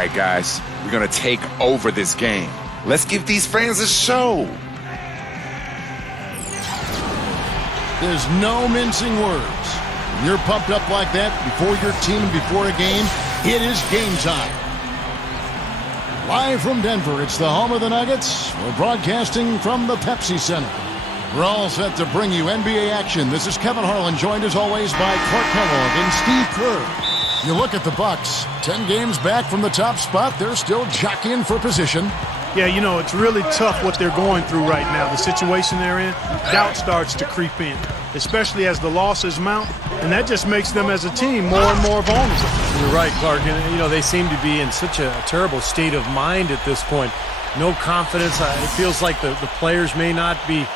All right, guys, we're going to take over this game. Let's give these fans a show. There's no mincing words. When you're pumped up like that before your team and before a game, it is game time. Live from Denver, it's the home of the Nuggets. We're broadcasting from the Pepsi Center. We're all set to bring you NBA action. This is Kevin Harlan, joined as always by Clark Kellogg and Steve Kerr. You look at the Bucks, 10 games back from the top spot. They're still jockeying for position. Yeah, you know, it's really tough what they're going through right now. The situation they're in, doubt starts to creep in, especially as the losses mount, and that just makes them as a team more and more vulnerable. You're right, Clark. And, you know, they seem to be in such a terrible state of mind at this point. No confidence. It feels like the players may not be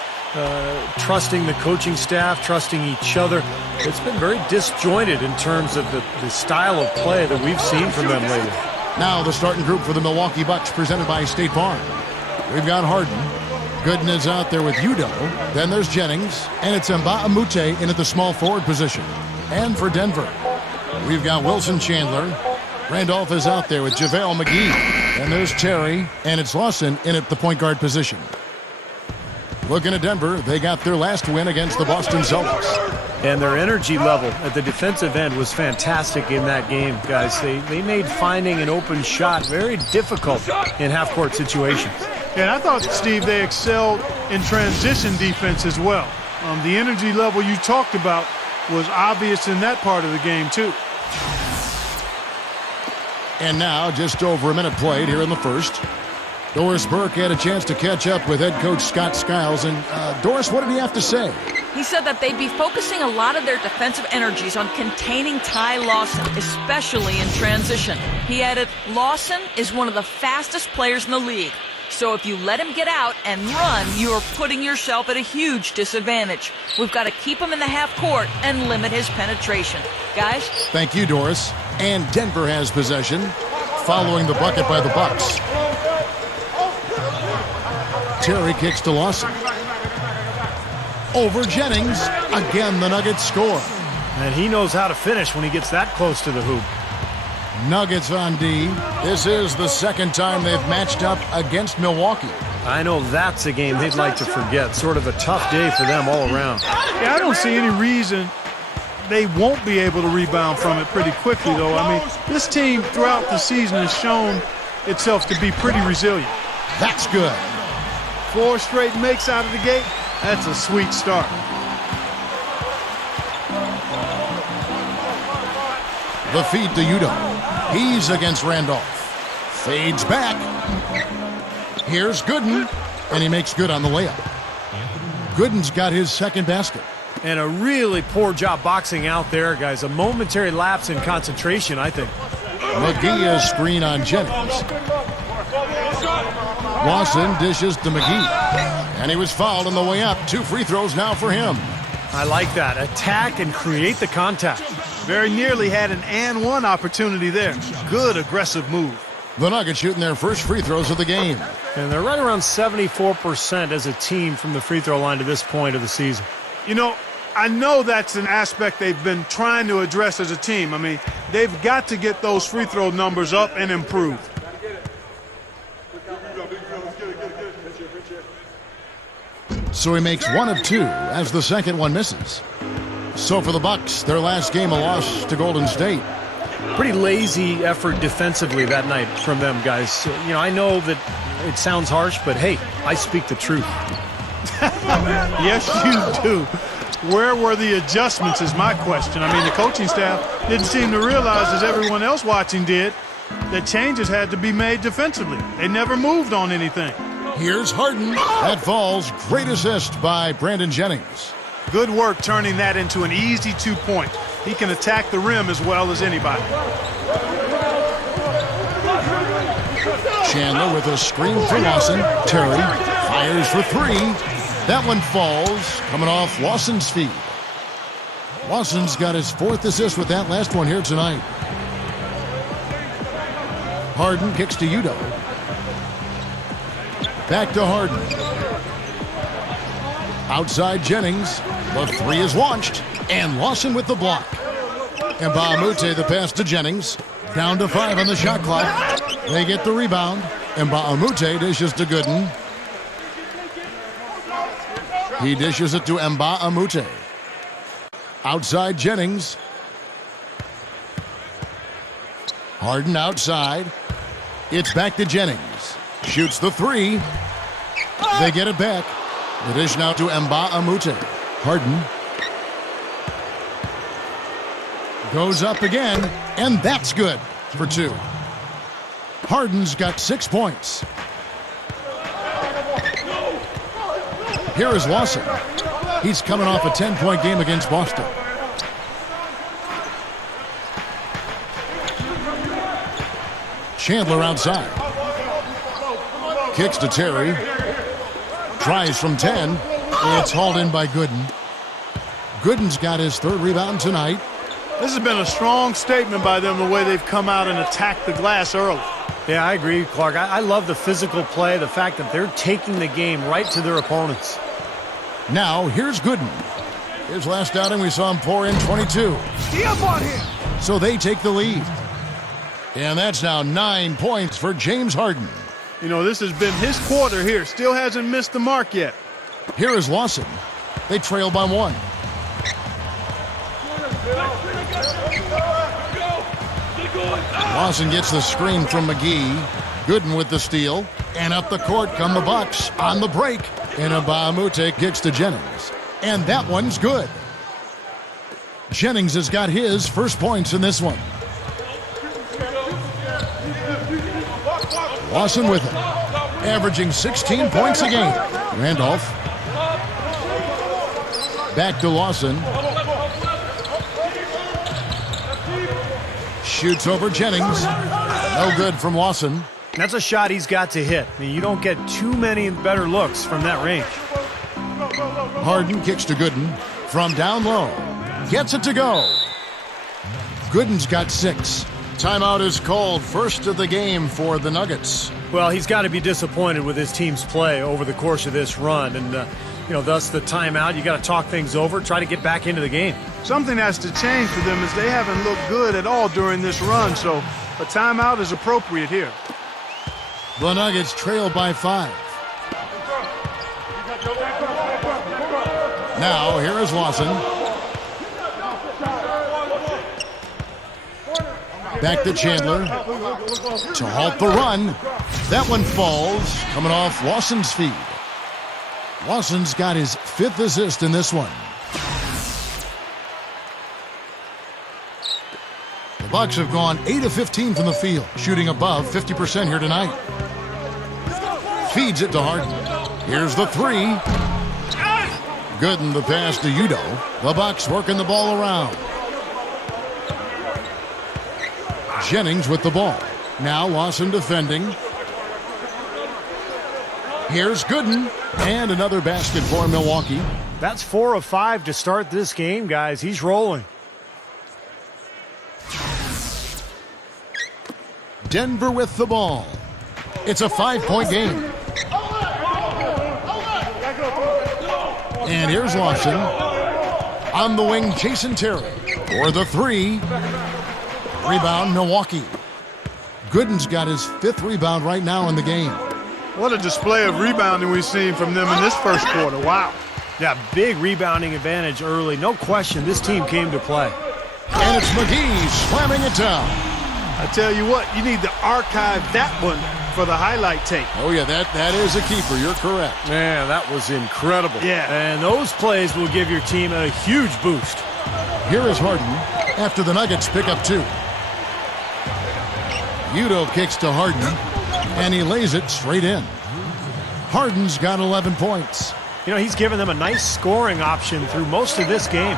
trusting the coaching staff, trusting each other. It's been very disjointed in terms of the style of play that we've seen from them lately. Now the starting group for the Milwaukee Bucks, presented by State Farm. We've got Harden. Gooden is out there with Udoh. Then there's Jennings. And it's Nba2K13 in at the small forward position. And for Denver, we've got Wilson Chandler. Randolph is out there with JaVale McGee. And there's Terry. And it's Lawson in at the point guard position. Looking at Denver, they got their last win against the Boston Celtics. And their energy level at the defensive end was fantastic in that game, guys. They made finding an open shot very difficult in half-court situations. And I thought, Steve, they excelled in transition defense as well. The energy level you talked about was obvious in that part of the game, too. And now, just over a minute played here in the first. Doris Burke had a chance to catch up with head coach Scott Skiles. And, Doris, what did he have to say? He said that they'd be focusing a lot of their defensive energies on containing Ty Lawson, especially in transition. He added, Lawson is one of the fastest players in the league. So if you let him get out and run, you're putting yourself at a huge disadvantage. We've got to keep him in the half court and limit his penetration. Guys? Thank you, Doris. And Denver has possession, following the bucket by the Bucks. Terry kicks to Lawson. Over Jennings. Again, the Nuggets score. And he knows how to finish when he gets that close to the hoop. Nuggets on D. This is the second time they've matched up against Milwaukee. I know that's a game they'd like to forget. Sort of a tough day for them all around. Yeah, I don't see any reason they won't be able to rebound from it pretty quickly, though. I mean, this team throughout the season has shown itself to be pretty resilient. That's good. 4 straight makes out of the gate. That's a sweet start. The feed to Udoh. He's against Randolph. Fades back. Here's Gooden, and he makes good on the layup. Gooden's got his second basket. And a really poor job boxing out there, guys. A momentary lapse in concentration, I think. McGee is screen on Jennings. Lawson dishes to McGee. And he was fouled on the way up. 2 free throws now for him. I like that. Attack and create the contact. Very nearly had an and one opportunity there. Good aggressive move. The Nuggets shooting their first free throws of the game. And they're right around 74% as a team from the free throw line to this point of the season. You know, I know that's an aspect they've been trying to address as a team. I mean, they've got to get those free throw numbers up and improve. So he makes 1 of 2 as the second one misses. So for the Bucks, their last game a loss to Golden State. Pretty lazy effort defensively that night from them, guys. You know, I know that it sounds harsh, but hey, I speak the truth. Yes, you do. Where were the adjustments is my question. I mean, the coaching staff didn't seem to realize, as everyone else watching did, that changes had to be made defensively. They never moved on anything. Here's Harden. That falls. Great assist by Brandon Jennings. Good work turning that into an easy 2-point. He can attack the rim as well as anybody. Chandler with a screen for Lawson. Terry fires for 3. That one falls, coming off Lawson's feet. Lawson's got his 4th assist with that last one here tonight. Harden kicks to Udoh. Back to Harden. Outside Jennings. The 3 is launched. And Lawson with the block. Nba2K13 the pass to Jennings. Down to 5 on the shot clock. They get the rebound. Nba2K13 dishes to Gooden. He dishes it to Nba2K13. Outside Jennings. Harden outside. It's back to Jennings. Shoots the 3. They get it back. The dish now to Nba2K13. Harden. Goes up again, and that's good for 2. Harden's got 6 points. Here is Lawson. He's coming off a 10-point game against Boston. Chandler outside. Kicks to Terry. Tries from 10. It's hauled in by Gooden. Gooden's got his 3rd rebound tonight. This has been a strong statement by them, the way they've come out and attacked the glass early. Yeah, I agree, Clark. I love the physical play, the fact that they're taking the game right to their opponents. Now, here's Gooden. His last outing, we saw him pour in 22. Stay up on him. So they take the lead. And that's now 9 points for James Harden. You know, this has been his quarter here. Still hasn't missed the mark yet. Here is Lawson. They trail by 1. Lawson gets the screen from McGee. Gooden with the steal. And up the court come the Bucks on the break. And Nba2K13 kicks to Jennings. And that one's good. Jennings has got his first points in this one. Lawson with it. Averaging 16 points a game. Randolph. Back to Lawson. Shoots over Jennings. No good from Lawson. That's a shot he's got to hit. I mean, you don't get too many better looks from that range. Harden kicks to Gooden from down low. Gets it to go. Gooden's got 6. Timeout is called, first of the game for the Nuggets. Well, he's got to be disappointed with his team's play over the course of this run. And, thus the timeout. You got to talk things over, try to get back into the game. Something has to change for them, as they haven't looked good at all during this run. So a timeout is appropriate here. The Nuggets trail by 5. Now, here is Lawson. Back to Chandler to halt the run. That one falls, coming off Lawson's feet. Lawson's got his 5th assist in this one. The Bucks have gone 8 of 15 from the field, shooting above 50% here tonight. Feeds it to Harden. Here's the 3. Gooden the pass to Udo. The Bucks working the ball around. Jennings with the ball. Now Lawson defending. Here's Gooden. And another basket for Milwaukee. That's 4 of 5 to start this game, guys. He's rolling. Denver with the ball. It's a 5-point game. And here's Lawson. On the wing, Jason Terry. For the 3. Rebound, Milwaukee. Gooden's got his 5th rebound right now in the game. What a display of rebounding we've seen from them in this first quarter. Wow. Yeah, big rebounding advantage early. No question, this team came to play. And it's McGee slamming it down. I tell you what, you need to archive that one for the highlight tape. Oh, yeah, that is a keeper. You're correct. Man, that was incredible. Yeah. And those plays will give your team a huge boost. Here is Harden after the Nuggets pick up 2. Udo kicks to Harden, and he lays it straight in. Harden's got 11 points. He's given them a nice scoring option through most of this game.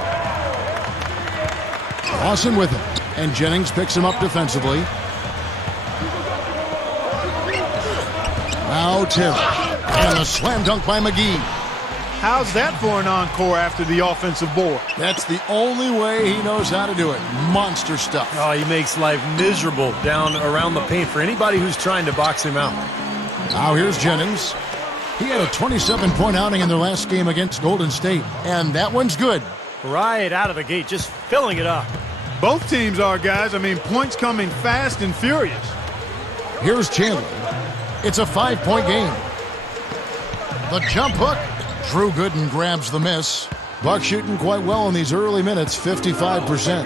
Lawson with it, and Jennings picks him up defensively. Now Terry, and a slam dunk by McGee. How's that for an encore after the offensive board? That's the only way he knows how to do it. Monster stuff. Oh, he makes life miserable down around the paint for anybody who's trying to box him out. Now here's Jennings. He had a 27-point outing in their last game against Golden State, and that one's good. Right out of the gate, just filling it up. Both teams are, guys. I mean, points coming fast and furious. Here's Chandler. It's a 5-point game. The jump hook. Drew Gooden grabs the miss. Buck shooting quite well in these early minutes, 55%.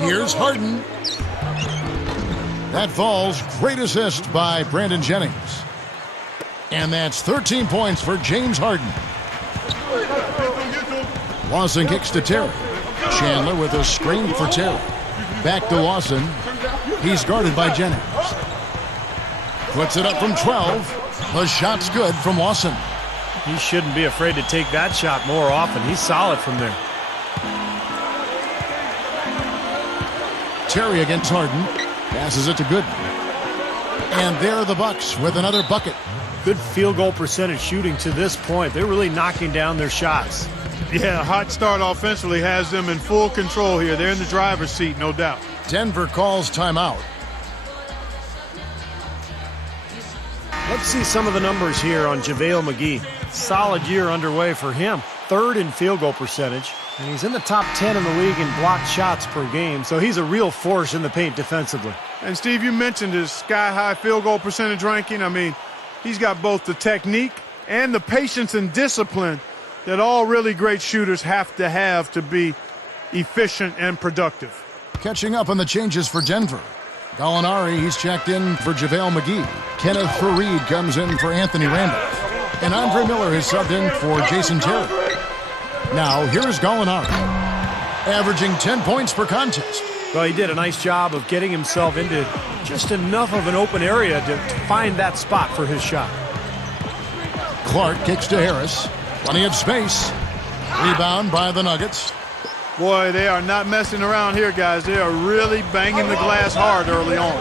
Here's Harden. That falls. Great assist by Brandon Jennings. And that's 13 points for James Harden. Lawson kicks to Terry. Chandler with a screen for Terry. Back to Lawson. He's guarded by Jennings. Puts it up from 12. The shot's good from Lawson. He shouldn't be afraid to take that shot more often. He's solid from there. Terry against Harden. Passes it to Gooden. And there are the Bucks with another bucket. Good field goal percentage shooting to this point. They're really knocking down their shots. Yeah, a hot start offensively has them in full control here. They're in the driver's seat, no doubt. Denver calls timeout. Let's see some of the numbers here on JaVale McGee. Solid year underway for him. 3rd in field goal percentage. And he's in the top 10 in the league in blocked shots per game. So he's a real force in the paint defensively. And Steve, you mentioned his sky-high field goal percentage ranking. I mean, he's got both the technique and the patience and discipline that all really great shooters have to be efficient and productive. Catching up on the changes for Denver. Gallinari, he's checked in for JaVale McGee. Kenneth Faried comes in for Anthony Randolph. And Andre Miller has subbed in for Jason Terry. Now, here's Gallinari, averaging 10 points per contest. Well, he did a nice job of getting himself into just enough of an open area to find that spot for his shot. Clark kicks to Harris. Plenty of space. Rebound by the Nuggets. Boy, they are not messing around here, guys. They are really banging the glass hard early on.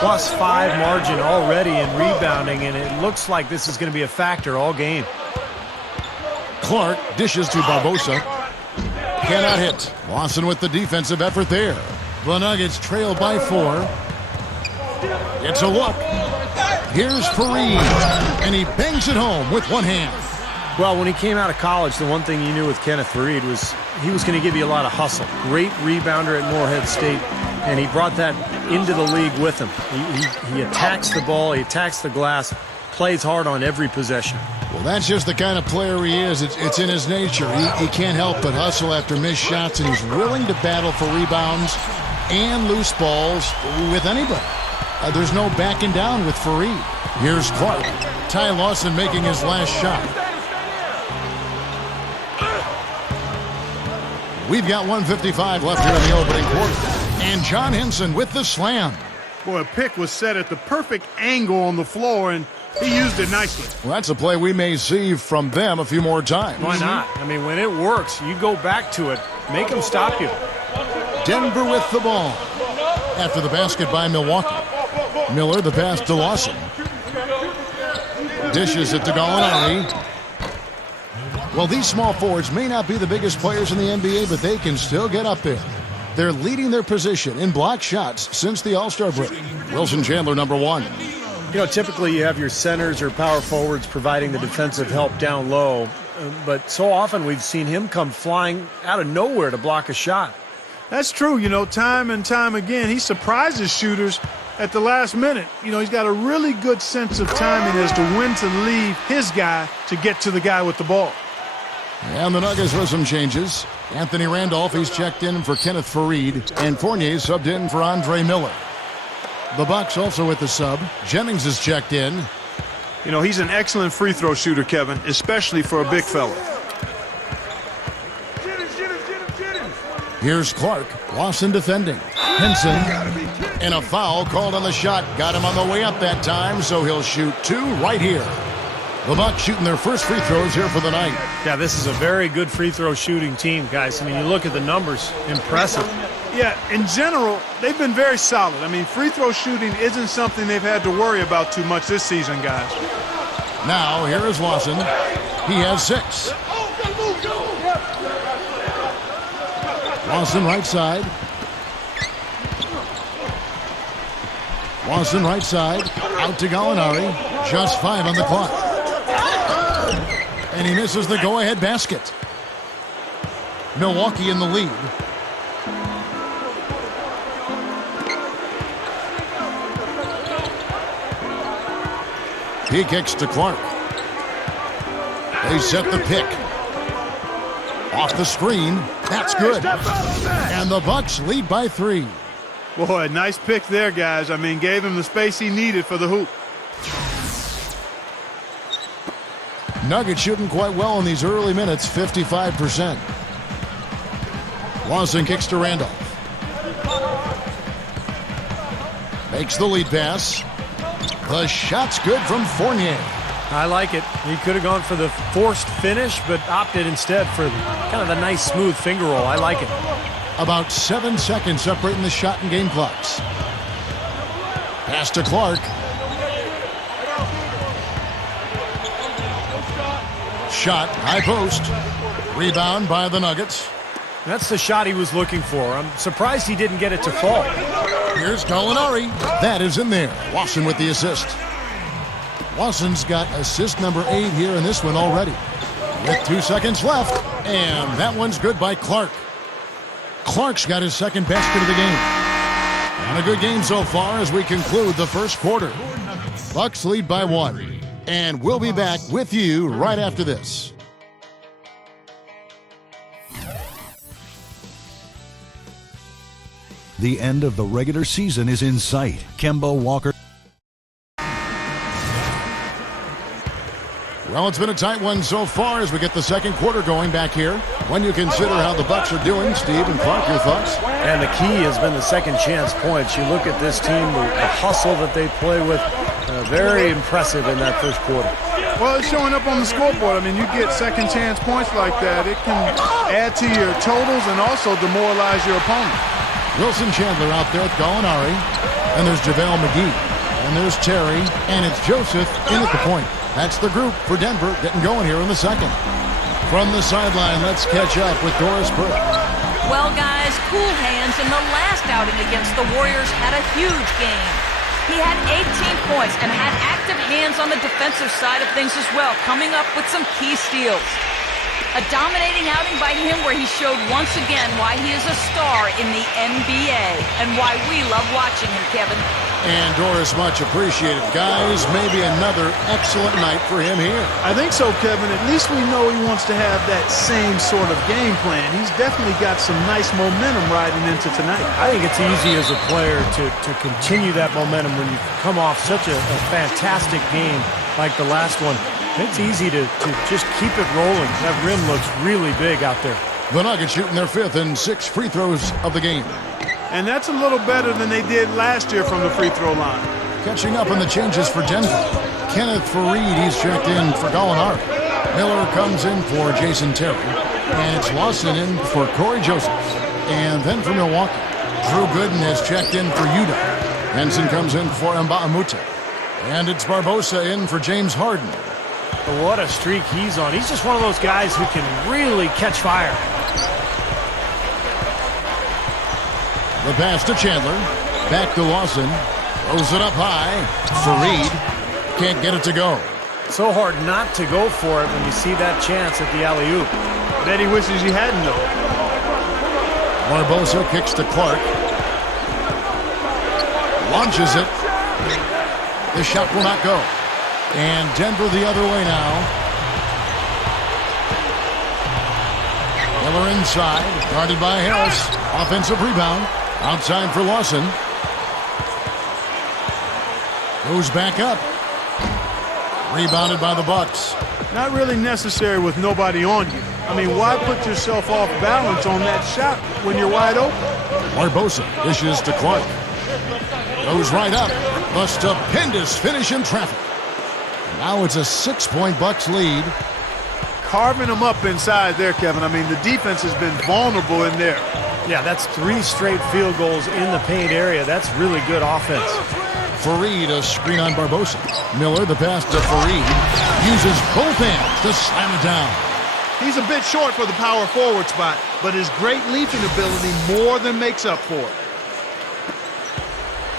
+5 margin already in rebounding, and it looks like this is going to be a factor all game. Clark dishes to Barbosa. Cannot hit. Lawson with the defensive effort there. The Nuggets trail by 4. It's a look. Here's Faried, and he bangs it home with one hand. Well, when he came out of college, the one thing you knew with Kenneth Faried was he was going to give you a lot of hustle. Great rebounder at Morehead State, and he brought that into the league with him. He attacks the ball, he attacks the glass, plays hard on every possession. Well, that's just the kind of player he is. It's in his nature. He can't help but hustle after missed shots, and he's willing to battle for rebounds and loose balls with anybody. There's no backing down with Faried. Here's Clark. Ty Lawson making his last shot. We've got 1:55 left here in the opening quarter. And John Henson with the slam. Boy, a pick was set at the perfect angle on the floor, and he used it nicely. Well, that's a play we may see from them a few more times. Why not? I mean, when it works, you go back to it. Make them stop you. Denver with the ball. After the basket by Milwaukee. Miller, the pass to Lawson. Dishes it to Gallinari. Well, these small forwards may not be the biggest players in the NBA, but they can still get up there. They're leading their position in block shots since the All-Star break. Wilson Chandler, number 1. You know, typically you have your centers or power forwards providing the defensive help down low, but so often we've seen him come flying out of nowhere to block a shot. That's true. You know, time and time again, he surprises shooters at the last minute. You know, he's got a really good sense of timing as to when to leave his guy to get to the guy with the ball. And the Nuggets with some changes. Anthony Randolph, he's checked in for Kenneth Faried, and Fournier subbed in for Andre Miller. The Bucks also with the sub. Jennings is checked in. You know, he's an excellent free throw shooter, Kevin, especially for a big fella. Here's Clark. Lawson defending. Henson. And a foul called on the shot. Got him on the way up that time, so he'll shoot 2 right here. The Bucks shooting their first free throws here for the night. Yeah, this is a very good free throw shooting team, guys. I mean, you look at the numbers, impressive. Yeah, in general, they've been very solid. I mean, free throw shooting isn't something they've had to worry about too much this season, guys. Now, here is Lawson. He has 6. Lawson right side. Lawson right side. Out to Gallinari. Just 5 on the clock. And he misses the go-ahead basket. Milwaukee in the lead. He kicks to Clark. They set the pick. Off the screen. That's good. And the Bucks lead by 3. Boy, nice pick there, guys. I mean, gave him the space he needed for the hoop. Nuggets shooting quite well in these early minutes, 55%. Lawson kicks to Randolph. Makes the lead pass. The shot's good from Fournier. I like it. He could have gone for the forced finish, but opted instead for kind of a nice smooth finger roll. I like it. About 7 seconds separating the shot and game clocks. Pass to Clark. Shot, high post. Rebound by the Nuggets. That's the shot he was looking for. I'm surprised he didn't get it to fall. Here's Gallinari. That is in there. Lawson with the assist. Lawson's got assist number 8 here in this one already. With 2 seconds left, and that one's good by Clark. Clark's got his second basket of the game. And a good game so far as we conclude the first quarter. Bucks lead by 1. And we'll be back with you right after this. The end of the regular season is in sight. Kemba Walker. Well, it's been a tight one so far as we get the second quarter going back here. When you consider how the Bucks are doing, Steve and Clark, your thoughts? And the key has been the second chance points. You look at this team, the hustle that they play with, very impressive in that first quarter. Well, it's showing up on the scoreboard. I mean, you get second chance points like that, it can add to your totals and also demoralize your opponent. Wilson Chandler out there with Gallinari. And there's JaVale McGee. And there's Terry. And it's Joseph in at the point. That's the group for Denver getting going here in the second. From the sideline, let's catch up with Doris Burke. Well, guys, cool hands in the last outing against the Warriors had a huge game. He had 18 points and had active hands on the defensive side of things as well, coming up with some key steals. A dominating outing by him where he showed once again why he is a star in the NBA and why we love watching him, Kevin. And Doris, much appreciated. Guys, maybe another excellent night for him here. I think so, Kevin. At least we know he wants to have that same sort of game plan. He's definitely got some nice momentum riding into tonight. I think it's easy as a player to continue that momentum when you come off such a fantastic game like the last one. It's easy to just keep it rolling. That rim looks really big out there. The Nuggets shooting their 5th and 6th free throws of the game. And that's a little better than they did last year from the free throw line. Catching up on the changes for Denver. Kenneth Faried, he's checked in for Gallinari. Miller comes in for Jason Terry. And it's Lawson in for Corey Joseph. And then for Milwaukee, Drew Gooden has checked in for Yuta. Henson comes in for Nba2K13. And it's Barbosa in for James Harden. What a streak he's on. He's just one of those guys who can really catch fire. The pass to Chandler. Back to Lawson. Throws it up high. Faried can't get it to go. So hard not to go for it when you see that chance at the alley-oop. Bet he wishes he hadn't, though. Barbosa kicks to Clark. Launches it. The shot will not go. And Denver the other way now. Miller inside. Guarded by Harris. Offensive rebound. Outside for Lawson. Goes back up. Rebounded by the Bucks. Not really necessary with nobody on you. I mean, why put yourself off balance on that shot when you're wide open? Barbosa dishes to Clark. Goes right up. A stupendous finish in traffic. Now it's a 6-point Bucks lead. Carving them up inside there, Kevin. I mean, the defense has been vulnerable in there. Yeah, that's 3 straight field goals in the paint area. That's really good offense. Faried, a screen on Barbosa. Miller, the pass to Faried. Uses both hands to slam it down. He's a bit short for the power forward spot, but his great leaping ability more than makes up for it.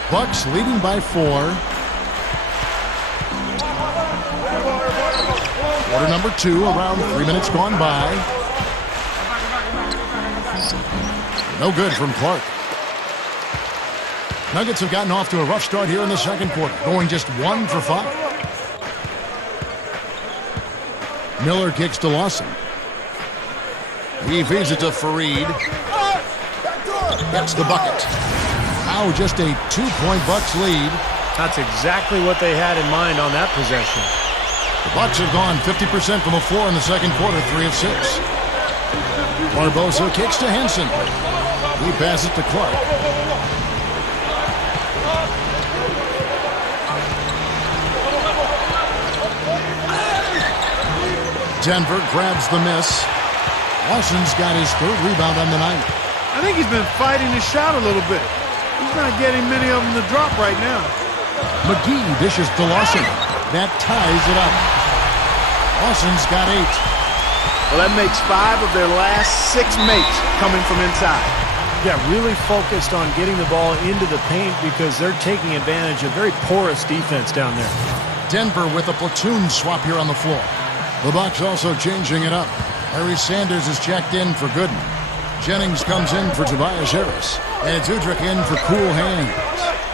Bucks leading by 4. Quarter number 2, around 3 minutes gone by. No good from Clark. Nuggets have gotten off to a rough start here in the second quarter, going just 1 for 5. Miller kicks to Lawson. He feeds it to Fareed. Gets the bucket. Now just a 2-point Bucks lead. That's exactly what they had in mind on that possession. The Bucks have gone 50% from the floor in the second quarter, 3 of 6. Barbosa kicks to Henson. He passes to Clark. Denver grabs the miss. Lawson's got his 3rd rebound on the night. I think he's been fighting his shot a little bit. He's not getting many of them to drop right now. McGee dishes to Lawson. That ties it up. Lawson's got 8. Well, that makes 5 of their last 6 makes coming from inside. Yeah, really focused on getting the ball into the paint because they're taking advantage of very porous defense down there. Denver with a platoon swap here on the floor. The Bucks also changing it up. Harry Sanders is checked in for Gooden. Jennings comes in for Tobias Harris. And it's Udrih in for cool hands.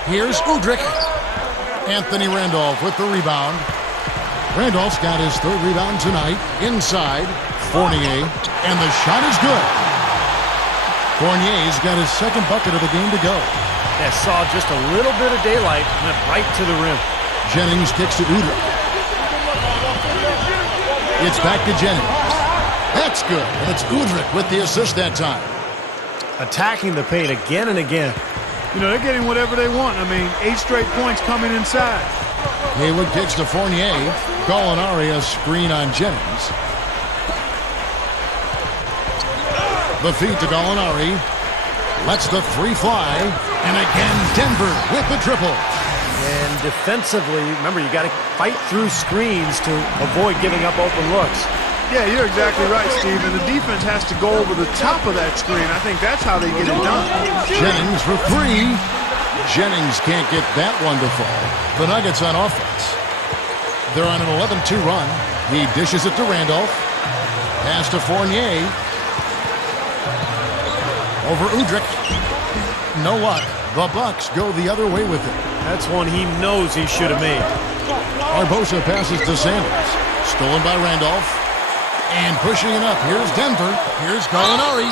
Here's Udrih. Anthony Randolph with the rebound. Randolph's got his 3rd rebound tonight. Inside, Fournier. And the shot is good. Fournier's got his 2nd bucket of the game to go. That saw just a little bit of daylight and went right to the rim. Jennings kicks to Udrih. It's back to Jennings. That's good. And it's Udrih with the assist that time. Attacking the paint again and again. You know, they're getting whatever they want. I mean, 8 straight points coming inside. Haywood kicks to Fournier. Gallinari a screen on Jennings. The feed to Gallinari. Lets the 3 fly. And again, Denver with the triple. And defensively, remember, you got to fight through screens to avoid giving up open looks. Yeah, you're exactly right, Steve. And the defense has to go over the top of that screen. I think that's how they get it done. Jennings for 3. Jennings can't get that one to fall. The Nuggets on offense. They're on an 11-2 run. He dishes it to Randolph. Pass to Fournier. Over Udrih. No luck. The Bucks go the other way with it. That's one he knows he should have made. Barbosa passes to Sanders. Stolen by Randolph. And pushing it up. Here's Denver. Here's Gallinari.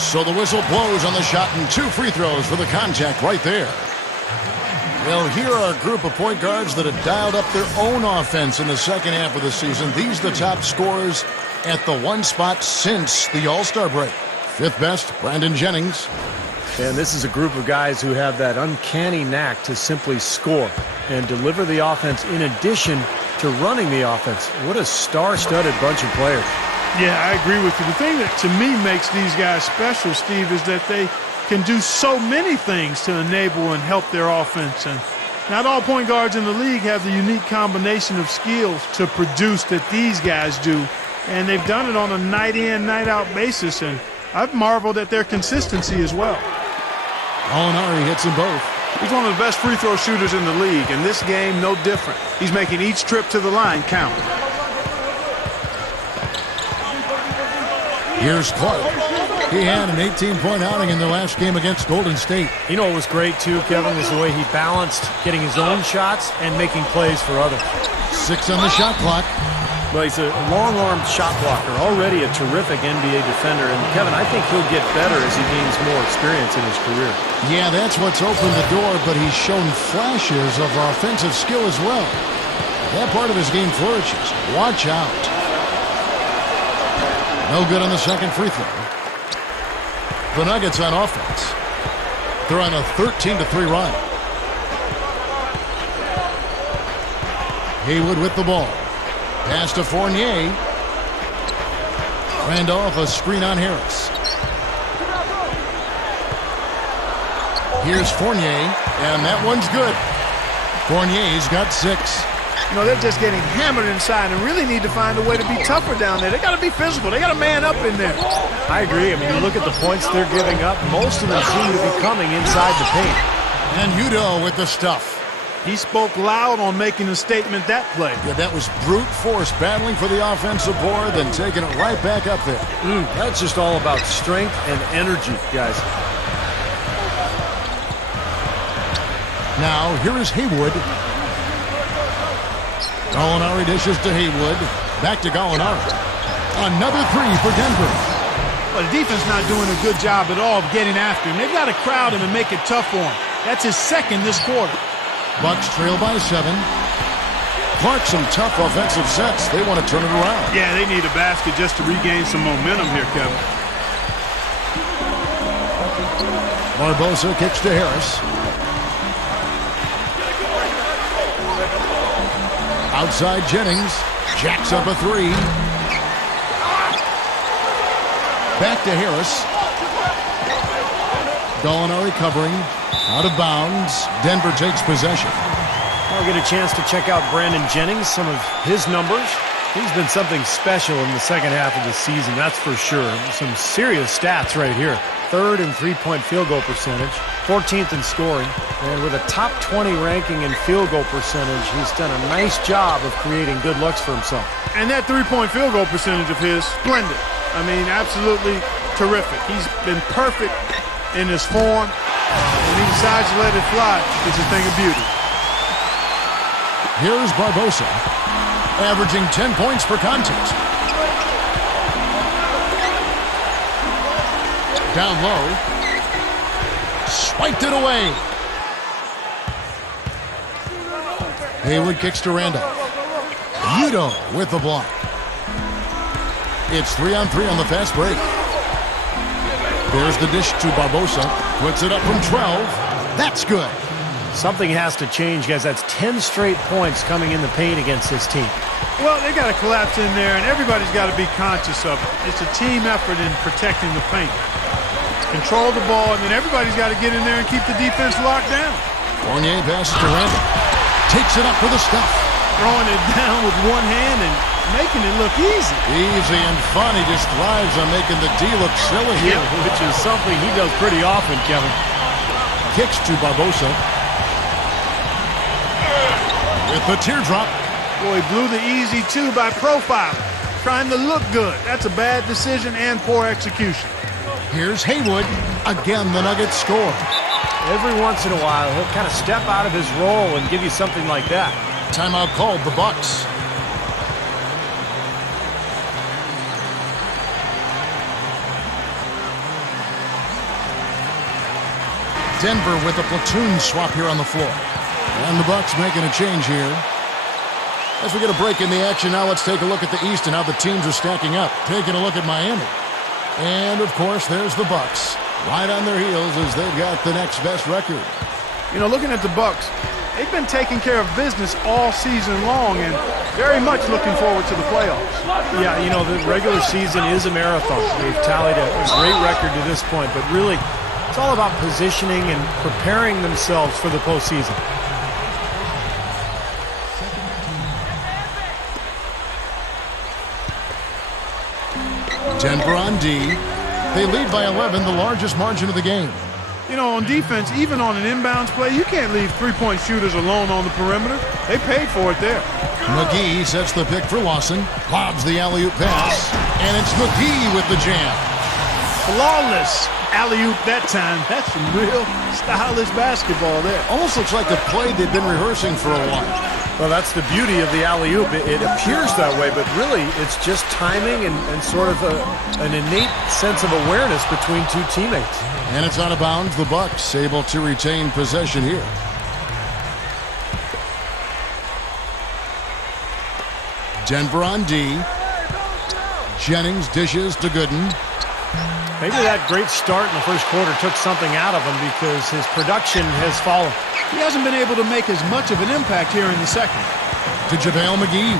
So the whistle blows on the shot and 2 free throws for the contact right there. Well, here are a group of point guards that have dialed up their own offense in the second half of the season. These are the top scorers at the 1 spot since the All-Star break. 5th best, Brandon Jennings. And this is a group of guys who have that uncanny knack to simply score and deliver the offense in addition to running the offense. What a star-studded bunch of players. Yeah, I agree with you. The thing that to me makes these guys special, Steve, is that they can do so many things to enable and help their offense. And not all point guards in the league have the unique combination of skills to produce that these guys do. And they've done it on a night-in, night-out basis. And I've marveled at their consistency as well. Gallinari hits them both. He's one of the best free throw shooters in the league, and this game no different. He's making each trip to the line count. Here's Clark. He had an 18-point outing in their last game against Golden State. You know what was great, too, Kevin, was the way he balanced getting his own shots and making plays for others. 6 on the shot clock. Well, he's a long-armed shot blocker, already a terrific NBA defender. And, Kevin, I think he'll get better as he gains more experience in his career. Yeah, that's what's opened the door, but he's shown flashes of offensive skill as well. That part of his game flourishes. Watch out. No good on the second free throw. The Nuggets on offense. They're on a 13-3 run. Haywood with the ball. Pass to Fournier. Randolph a screen on Harris. Here's Fournier, and that one's good. Fournier's got 6. You know, they're just getting hammered inside and really need to find a way to be tougher down there. They got to be physical. They got to man up in there. I agree. I mean, you look at the points they're giving up. Most of them seem to be coming inside the paint. And Udoh with the stuff. He spoke loud on making a statement that play. Yeah, that was brute force, battling for the offensive board, then taking it right back up there. That's just all about strength and energy, guys. Now, here is Haywood. Gallinari dishes to Haywood. Back to Gallinari. Another three for Denver. But the defense not doing a good job at all of getting after him. They've got to crowd him and make it tough for him. That's his second this quarter. Bucks trail by 7. Clark, some tough offensive sets. They want to turn it around. Yeah, they need a basket just to regain some momentum here, Kevin. Barbosa kicks to Harris. Outside Jennings. Jacks up a three. Back to Harris. Gallinari covering. Out of bounds. Denver takes possession. I'll get a chance to check out Brandon Jennings, some of his numbers. He's been something special in the second half of the season, that's for sure. Some serious stats right here. 3rd in three-point field goal percentage, 14th in scoring, and with a top 20 ranking in field goal percentage, he's done a nice job of creating good looks for himself. And that three-point field goal percentage of his, splendid. I mean, absolutely terrific. He's been perfect in his form. When he decides to let it fly, it's a thing of beauty. Here's Barbosa, averaging 10 points per contest. Down low. Swiped it away. Haywood kicks to Randolph. Udo with the block. It's 3-on-3 on the fast break. There's the dish to Barbosa. Puts it up from 12. That's good. Something has to change, guys. That's 10 straight points coming in the paint against this team. Well, they got to collapse in there, and everybody's got to be conscious of it. It's a team effort in protecting the paint. Control the ball, and then everybody's got to get in there and keep the defense locked down. Fournier passes to Randall. Takes it up for the stuff. Throwing it down with one hand and making it look easy. Easy and fun. He just thrives on making the D look silly. Yeah, which is something he does pretty often, Kevin. Kicks to Barbosa. With the teardrop. Boy, blew the easy two by profile. Trying to look good. That's a bad decision and poor execution. Here's Haywood. Again, the Nuggets score. Every once in a while, he'll kind of step out of his role and give you something like that. Timeout called, the Bucks. Denver with a platoon swap here on the floor. And the Bucks making a change here. As we get a break in the action now, let's take a look at the East and how the teams are stacking up. Taking a look at Miami. And, of course, there's the Bucks. Right on their heels as they've got the next best record. You know, looking at the Bucks, they've been taking care of business all season long and very much looking forward to the playoffs. Yeah, you know, the regular season is a marathon. They've tallied a great record to this point, but really, it's all about positioning and preparing themselves for the postseason. Denver on D. They lead by 11, the largest margin of the game. You know, on defense, even on an inbounds play, you can't leave three-point shooters alone on the perimeter. They paid for it there. McGee sets the pick for Lawson. Lobs the alley-oop pass. And it's McGee with the jam. Flawless alley-oop that time. That's some real stylish basketball there. Almost looks like a play they've been rehearsing for a while. Well, that's the beauty of the alley-oop. It appears that way, but really it's just timing and sort of an innate sense of awareness between two teammates. And it's out of bounds. The Bucks able to retain possession here. Denver on D. Jennings dishes to Gooden. Maybe that great start in the first quarter took something out of him because his production has fallen. He hasn't been able to make as much of an impact here in the second. To JaVale McGee.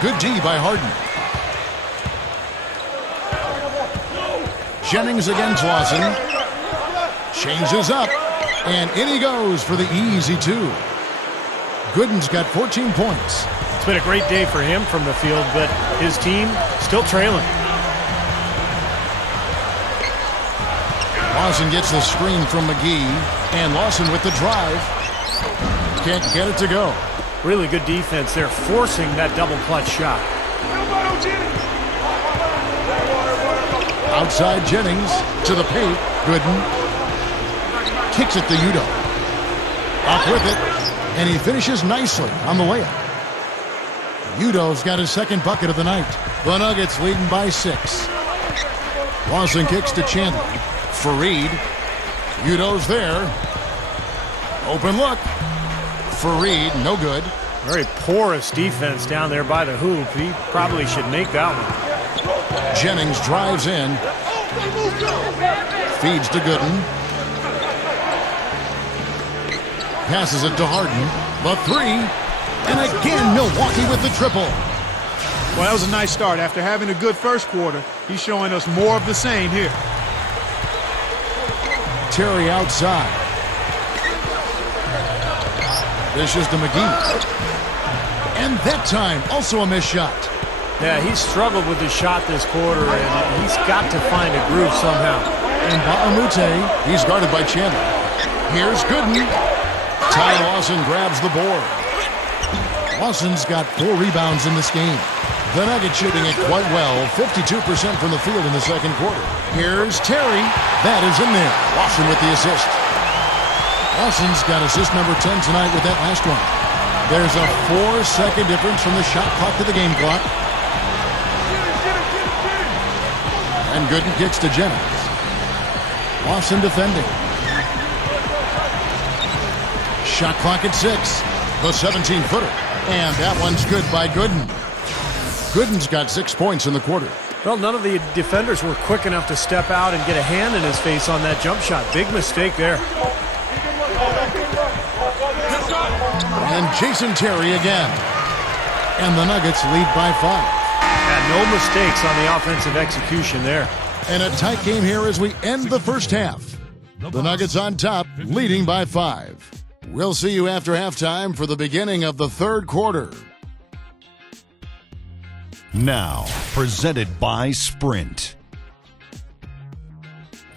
Good D by Harden. Jennings against Lawson. Changes up. And in he goes for the easy two. Gooden's got 14 points. It's been a great day for him from the field, but his team still trailing. Lawson gets the screen from McGee. And Lawson with the drive. Can't get it to go. Really good defense there, forcing that double clutch shot. Outside Jennings to the paint. Gooden kicks it to Udo. Up with it. And he finishes nicely on the layup. Udo's got his second bucket of the night. The Nuggets leading by 6. Lawson kicks to Chandler. Fareed. Udo's there. Open look. Fareed, no good. Very porous defense down there by the hoop. He probably should make that one. Jennings drives in. Feeds to Gooden. Passes it to Harden. The 3. And again, Milwaukee with the triple. Well, that was a nice start. After having a good first quarter, he's showing us more of the same here. Terry outside. Dishes to McGee. And that time, also a missed shot. Yeah, he's struggled with his shot this quarter, and he's got to find a groove somehow. And Baamute, he's guarded by Chandler. Here's Gooden. Ty Lawson grabs the board. Lawson's got 4 rebounds in this game. The Nuggets shooting it quite well, 52% from the field in the second quarter. Here's Terry. That is in there. Lawson with the assist. Lawson's got assist number 10 tonight with that last one. There's a 4-second difference from the shot clock to the game clock. And Gooden kicks to Jennings. Lawson defending. Shot clock at 6. The 17-footer. And that one's good by Gooden. Gooden's got 6 points in the quarter. Well, none of the defenders were quick enough to step out and get a hand in his face on that jump shot. Big mistake there. And Jason Terry again. And the Nuggets lead by 5. And no mistakes on the offensive execution there. And a tight game here as we end the first half. The Nuggets on top, leading by 5. We'll see you after halftime for the beginning of the third quarter. Now, presented by Sprint.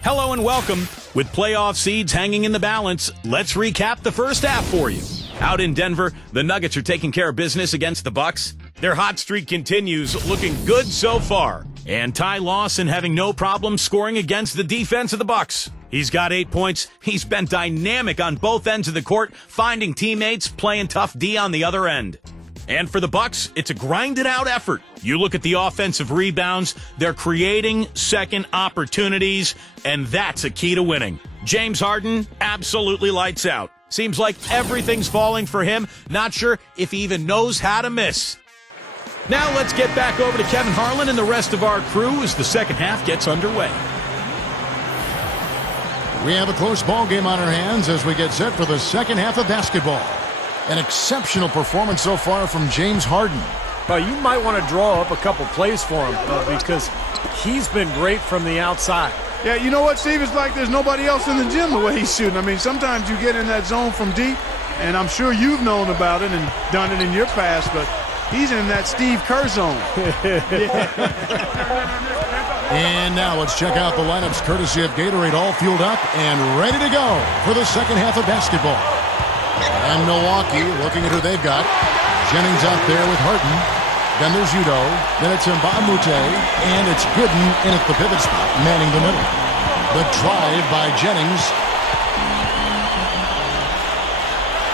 Hello and welcome. With playoff seeds hanging in the balance, let's recap the first half for you. Out in Denver, the Nuggets are taking care of business against the Bucks. Their hot streak continues, looking good so far. And Ty Lawson having no problem scoring against the defense of the Bucks. He's got 8 points. He's been dynamic on both ends of the court, finding teammates, playing tough D on the other end. And for the Bucks, it's a grinded-out effort. You look at the offensive rebounds, they're creating second opportunities, and that's a key to winning. James Harden absolutely lights out. Seems like everything's falling for him. Not sure if he even knows how to miss. Now let's get back over to Kevin Harlan and the rest of our crew as the second half gets underway. We have a close ball game on our hands as we get set for the second half of basketball. An exceptional performance so far from James Harden. Well, you might want to draw up a couple plays for him because he's been great from the outside. Yeah, you know what, Steve? It's like there's nobody else in the gym the way he's shooting. I mean, sometimes you get in that zone from deep, and I'm sure you've known about it and done it in your past, but he's in that Steve Kerr zone. And now let's check out the lineups courtesy of Gatorade, all fueled up and ready to go for the second half of basketball. And Milwaukee looking at who they've got. Jennings out there with Harden. Then there's Udo. Then it's Mbaamute. And it's Gooden in at the pivot spot, manning the middle. The drive by Jennings.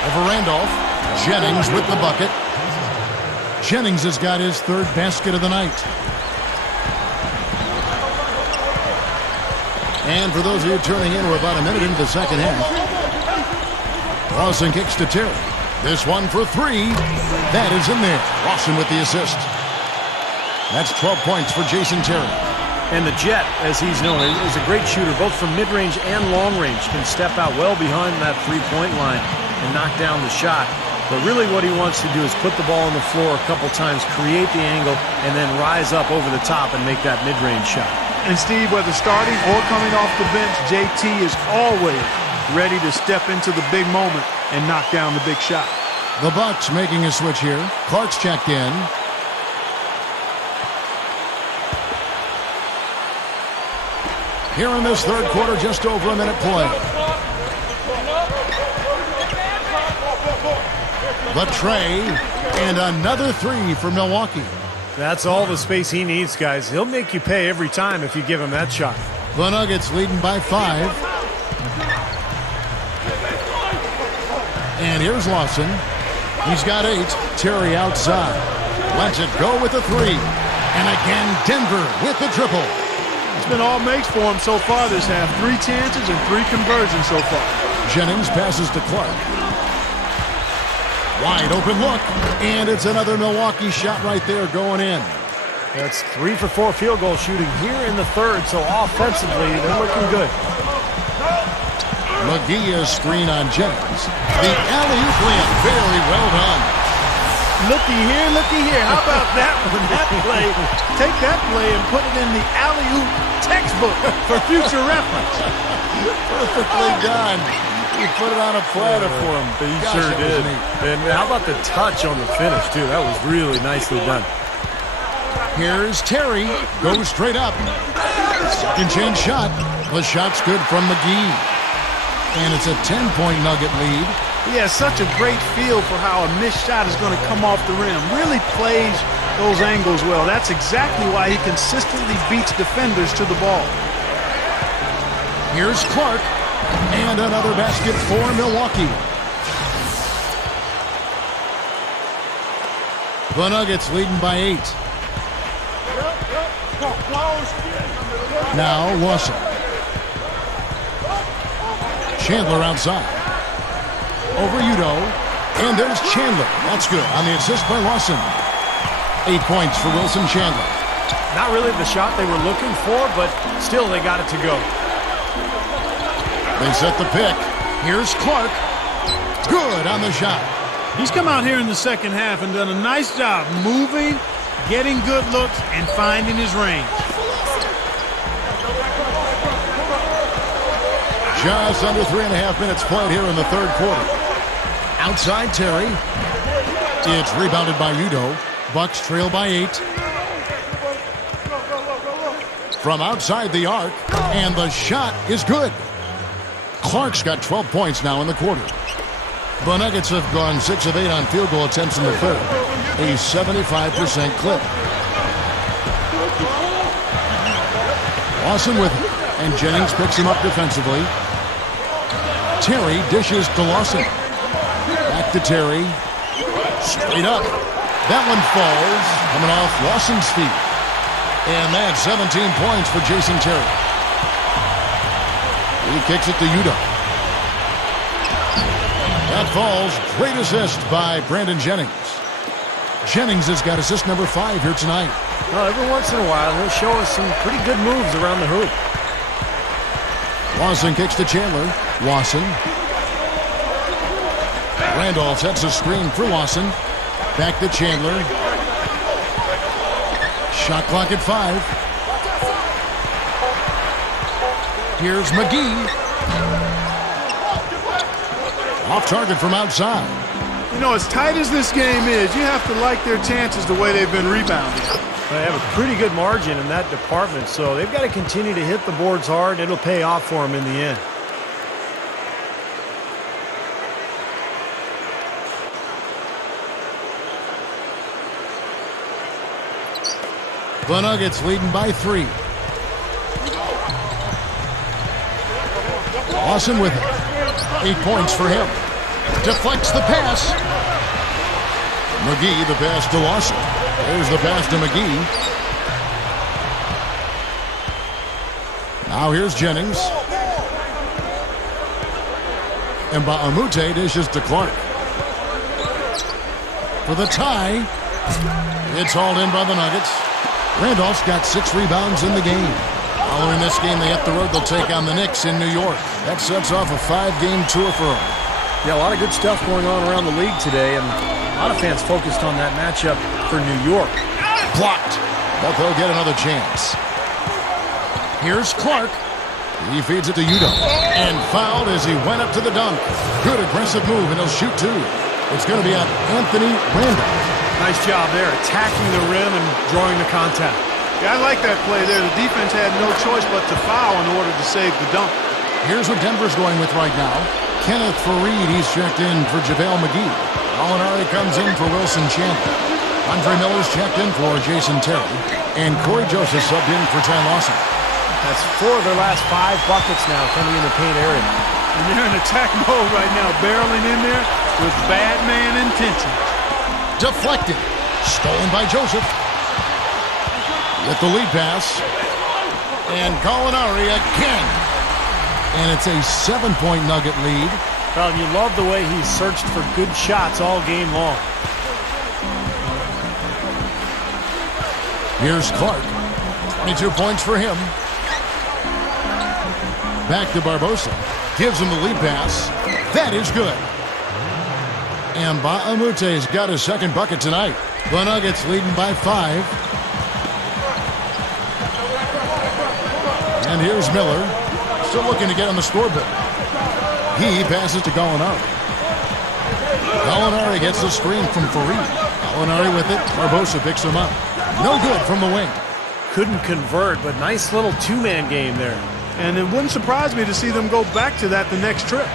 Over Randolph. Jennings with the bucket. Jennings has got his third basket of the night. And for those of you turning in, we're about a minute into the second half. Lawson kicks to Terry. This one for 3. That is in there. Lawson with the assist. That's 12 points for Jason Terry. And the Jet, as he's known, is a great shooter, both from mid-range and long range. Can step out well behind that three-point line and knock down the shot. But really what he wants to do is put the ball on the floor a couple times, create the angle, and then rise up over the top and make that mid-range shot. And Steve, whether starting or coming off the bench, JT is always ready to step into the big moment and knock down the big shot. The Bucks making a switch here. Clark's checked in. Here in this third quarter, just over a minute play. The tray, and another 3 for Milwaukee. That's all the space he needs, guys. He'll make you pay every time if you give him that shot. The Nuggets leading by 5. And here's Lawson. He's got 8. Terry outside. Lets it go with the three. And again, Denver with the triple. It's been all makes for him so far this half. 3 chances and 3 conversions so far. Jennings passes to Clark. Wide open look. And it's another Milwaukee shot right there going in. That's 3 for 4 field goal shooting here in the third, so offensively, they're looking good. McGee is screen on Jennings. The alley-oop layup, very well done. Looky here. How about that one? That play, take that play and put it in the alley-oop textbook for future reference. Perfectly done. He put it on a platter for him. He sure did. And how about the touch on the finish, too? That was really nicely done. Here's Terry. Goes straight up. Second chance shot. The shot's good from McGee. And it's a 10-point Nugget lead. He has such a great feel for how a missed shot is going to come off the rim. Really plays those angles well. That's exactly why he consistently beats defenders to the ball. Here's Clark. And another basket for Milwaukee. The Nuggets leading by 8. Now Lawson. Chandler outside. Over Udo. And there's Chandler. That's good on the assist by Lawson. 8 points for Wilson Chandler. Not really the shot they were looking for, but still they got it to go. They set the pick. Here's Clark. Good on the shot. He's come out here in the second half and done a nice job moving, getting good looks, and finding his range. Just under 3.5 minutes played here in the third quarter. Outside Terry. It's rebounded by Udo. Bucks trail by 8. From outside the arc, and the shot is good. Clark's got 12 points now in the quarter. The Nuggets have gone 6 of 8 on field goal attempts in the third. A 75% clip. Lawson with it, and Jennings picks him up defensively. Terry dishes to Lawson. Back to Terry. Straight up. That one falls, coming off Lawson's feet. And that's 17 points for Jason Terry. He kicks it to Udo. That falls. Great assist by Brandon Jennings. Jennings has got assist number 5 here tonight. Well, every once in a while, he'll show us some pretty good moves around the hoop. Lawson kicks to Chandler. Lawson. Randolph sets a screen for Lawson. Back to Chandler. Shot clock at 5. Here's McGee. Off target from outside. You know, as tight as this game is, you have to like their chances the way they've been rebounding. They have a pretty good margin in that department, so they've got to continue to hit the boards hard. It'll pay off for them in the end. The Nuggets leading by 3. Lawson with it. 8 points for him. Deflects the pass. McGee, the pass to Lawson. There's the pass to McGee. Now here's Jennings. Nba2K13 dishes to Clark. For the tie. It's hauled in by the Nuggets. Randolph's got 6 rebounds in the game. Following this game, they hit the road. They'll take on the Knicks in New York. That sets off a 5-game tour for them. Yeah, a lot of good stuff going on around the league today, and a lot of fans focused on that matchup for New York. Blocked, but they'll get another chance. Here's Clark. He feeds it to Udo. And fouled as he went up to the dunk. Good aggressive move, and he'll shoot 2. It's going to be on Anthony Randolph. Nice job there, attacking the rim and drawing the contact. Yeah, I like that play there. The defense had no choice but to foul in order to save the dunk. Here's what Denver's going with right now. Kenneth Faried, he's checked in for JaVale McGee. Molinari comes in for Wilson Chandler. Andre Miller's checked in for Jason Terry. And Corey Joseph subbed in for Ty Lawson. That's 4 of their last 5 buckets now coming in the paint area. And they're in attack mode right now, barreling in there with bad man intentions. Deflected. Stolen by Joseph. With the lead pass. And Gallinari again. And it's a 7-point Nugget lead. Well, you love the way he searched for good shots all game long. Here's Clark. 22 points for him. Back to Barbosa. Gives him the lead pass. That is good. And Mbaamute's got his second bucket tonight. The Nuggets leading by 5. And here's Miller. Still looking to get on the scoreboard. He passes to Gallinari. Gallinari gets the screen from Fareed. Gallinari with it. Barbosa picks him up. No good from the wing. Couldn't convert, but nice little two-man game there. And it wouldn't surprise me to see them go back to that the next trip.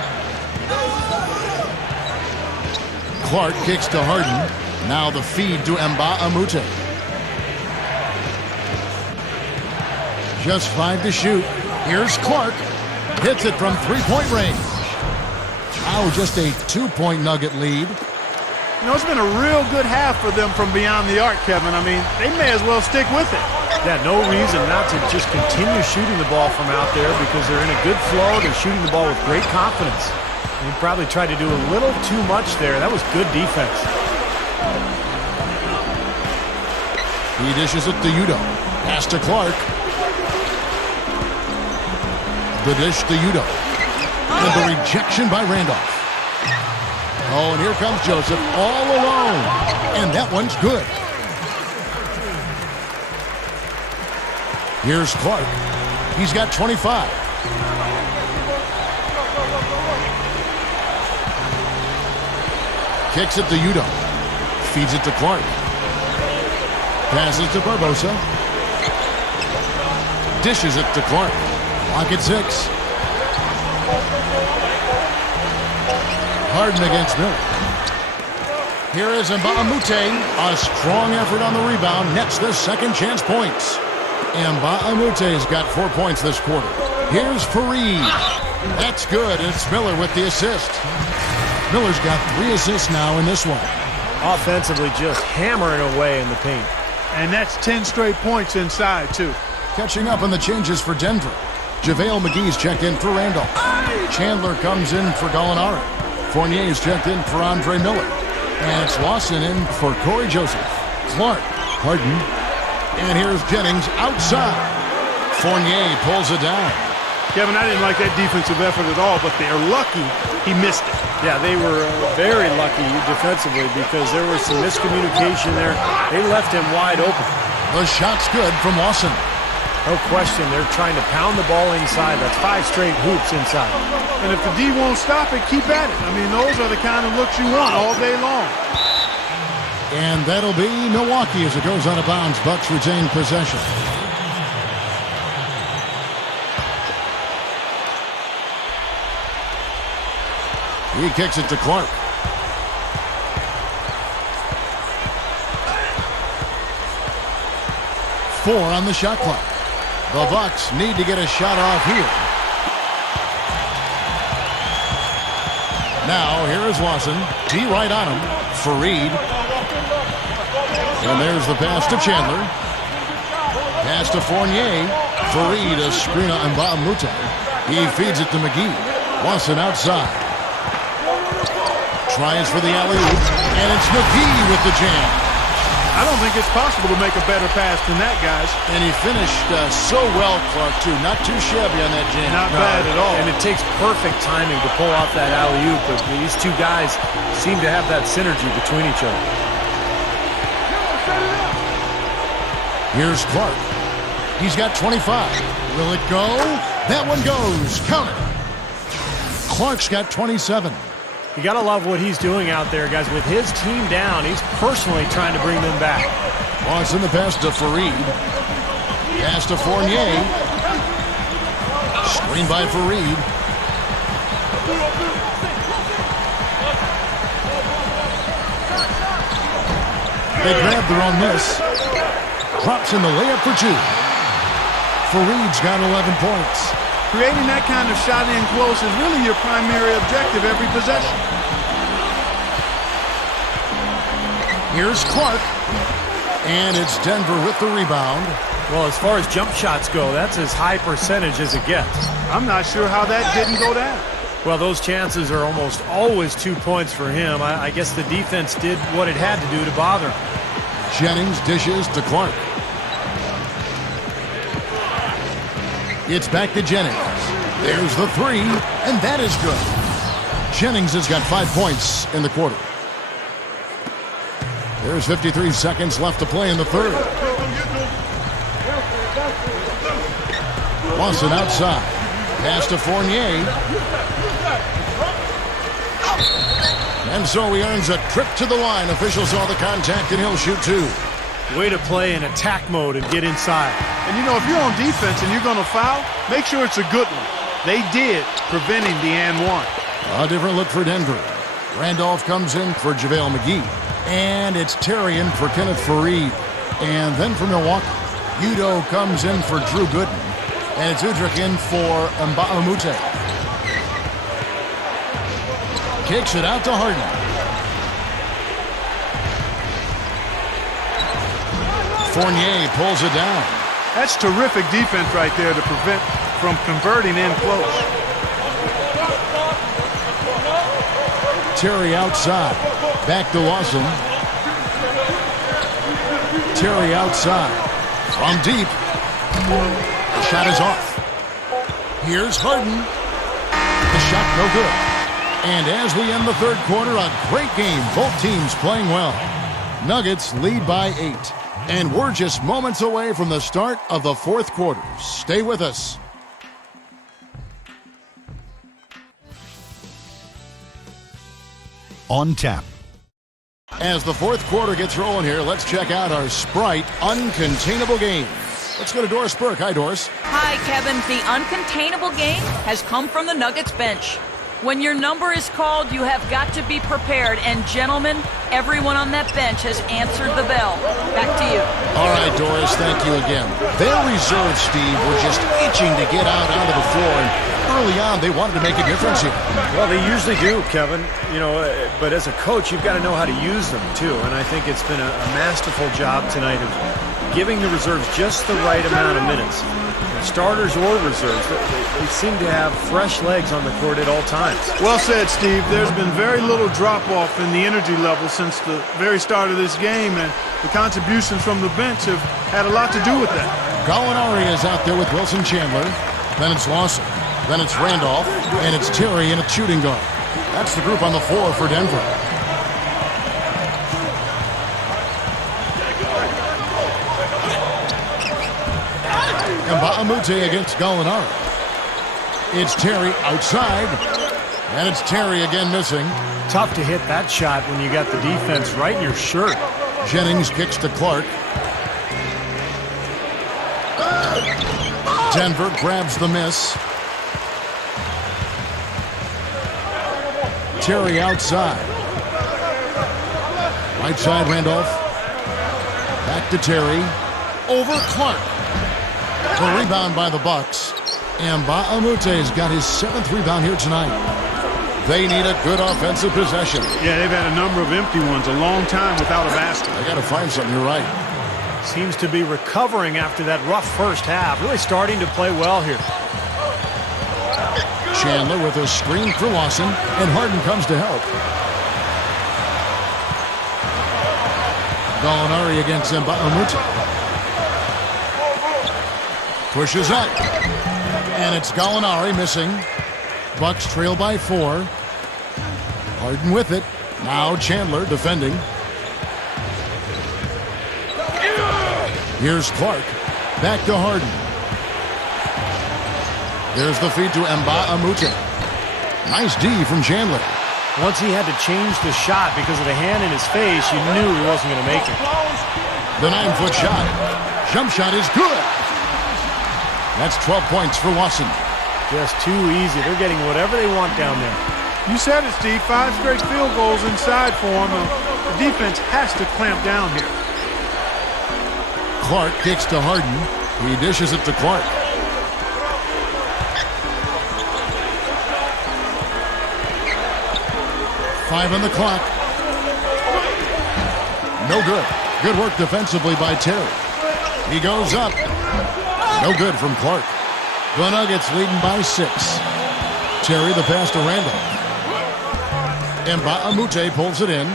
Clark kicks to Harden. Now the feed to Mbamute. Just 5 to shoot. Here's Clark. Hits it from three-point range. Now just a 2-point Nugget lead. You know, it's been a real good half for them from beyond the arc, Kevin. I mean, they may as well stick with it. Yeah, no reason not to just continue shooting the ball from out there because they're in a good flow. They're shooting the ball with great confidence. He probably tried to do a little too much there. That was good defense. He dishes it to Udo. Pass to Clark. The dish to Udo. And the rejection by Randolph. Oh, and here comes Joseph all alone. And that one's good. Here's Clark. He's got 25. Kicks it to Udo. Feeds it to Clark. Passes to Barbosa. Dishes it to Clark. Lock at 6. Harden against Miller. Here is Mbamute. A strong effort on the rebound. Nets the second chance points. Mbaamute's got 4 points this quarter. Here's Fareed. That's good. It's Miller with the assist. Miller's got 3 assists now in this one. Offensively just hammering away in the paint. And that's 10 straight points inside, too. Catching up on the changes for Denver. JaVale McGee's checked in for Randolph. Chandler comes in for Gallinari. Fournier's checked in for Andre Miller. And it's Lawson in for Corey Joseph. Clark, Harden. And here's Jennings outside. Fournier pulls it down. Kevin, I didn't like that defensive effort at all, but they're lucky he missed it. Yeah, they were very lucky defensively because there was some miscommunication there. They left him wide open. The shot's good from Lawson. No question, they're trying to pound the ball inside. That's 5 straight hoops inside. And if the D won't stop it, keep at it. I mean, those are the kind of looks you want all day long. And that'll be Milwaukee as it goes out of bounds. Bucks retain possession. He kicks it to Clark. Four on the shot clock. The Bucks need to get a shot off here. Now, here is Lawson. D right on him. Fareed. And there's the pass to Chandler. Pass to Fournier. Fareed, a screen on Mbamute. He feeds it to McGee. Lawson outside. Tries for the alley-oop. And it's McGee with the jam. I don't think it's possible to make a better pass than that, guys. And he finished so well, Clark, too. Not too shabby on that jam. Not bad at all. And it takes perfect timing to pull off that alley-oop. But these two guys seem to have that synergy between each other. Here's Clark. He's got 25. Will it go? That one goes. Count it. Clark's got 27. You got to love what he's doing out there, guys. With his team down, he's personally trying to bring them back. Lawson the pass to Fareed. Pass to Fournier. Screen by Fareed. They grab their own miss. Drops in the layup for 2. Fareed's got 11 points. Creating that kind of shot in close is really your primary objective every possession. Here's Clark. And it's Denver with the rebound. Well, as far as jump shots go, that's as high percentage as it gets. I'm not sure how that didn't go down. Well, those chances are almost always 2 points for him. I guess the defense did what it had to do to bother him. Jennings dishes to Clark. It's back to Jennings. There's the three, and that is good. Jennings has got 5 points in the quarter. There's 53 seconds left to play in the third. Lawson outside. Pass to Fournier. And so he earns a trip to the line. Officials saw the contact, and he'll shoot two. Way to play in attack mode and get inside. And, you know, if you're on defense and you're going to foul, make sure it's a good one. They did, preventing the and one. A different look for Denver. Randolph comes in for JaVale McGee. And it's Terry in for Kenneth Faried. And then for Milwaukee, Udo comes in for Drew Gooden. And it's Udrich in for Nba2K13. Kicks it out to Harden. Fournier pulls it down. That's terrific defense right there to prevent from converting in close. Terry outside. Back to Lawson. Terry outside. From deep. The shot is off. Here's Harden. The shot no good. And as we end the third quarter, a great game. Both teams playing well. Nuggets lead by 8. And we're just moments away from the start of the fourth quarter. Stay with us. On tap. As the fourth quarter gets rolling here, let's check out our Sprite Uncontainable Game. Let's go to Doris Burke. Hi, Doris. Hi, Kevin. The uncontainable game has come from the Nuggets bench. When your number is called, you have got to be prepared. And gentlemen, everyone on that bench has answered the bell. Back to you. All right, Doris, thank you again. Their reserves, Steve, were just itching to get out onto the floor. And early on, they wanted to make a difference here. Well, they usually do, Kevin. You know, but as a coach, you've got to know how to use them, too. And I think it's been a masterful job tonight of giving the reserves just the right amount of minutes. Starters or reserves, they seem to have fresh legs on the court at all times. Well said, Steve. There's been very little drop-off in the energy level since the very start of this game, and the contributions from the bench have had a lot to do with that. Gallinari is out there with Wilson Chandler. Then it's Lawson. Then it's Randolph. And it's Terry in a shooting guard. That's the group on the floor for Denver. Nba2K13 against Gallinari. It's Terry outside. And it's Terry again missing. Tough to hit that shot when you got the defense right in your shirt. Jennings kicks to Clark. Denver grabs the miss. Terry outside. Right side, Randolph. Back to Terry. Over Clark. The rebound by the Bucks. And Nba2K13's got his 7th rebound here tonight. They need a good offensive possession. Yeah, they've had a number of empty ones, a long time without a basket. They got to find something, you're right. Seems to be recovering after that rough first half. Really starting to play well here. Chandler with a screen for Lawson, and Harden comes to help. Gallinari against Nba2K13. Pushes up. And it's Gallinari missing. Bucks trail by 4. Harden with it. Now Chandler defending. Here's Clark. Back to Harden. There's the feed to Nba2K13. Nice D from Chandler. Once he had to change the shot because of the hand in his face, you knew he wasn't going to make it. The 9-foot shot. Jump shot is good. That's 12 points for Lawson. Just too easy. They're getting whatever they want down there. You said it, Steve. 5 straight field goals inside for them. The defense has to clamp down here. Clark kicks to Harden. He dishes it to Clark. Five on the clock. No good. Good work defensively by Terry. He goes up. No good from Clark. The Nuggets leading by 6. Terry the pass to Randall. Nba2K13 pulls it in.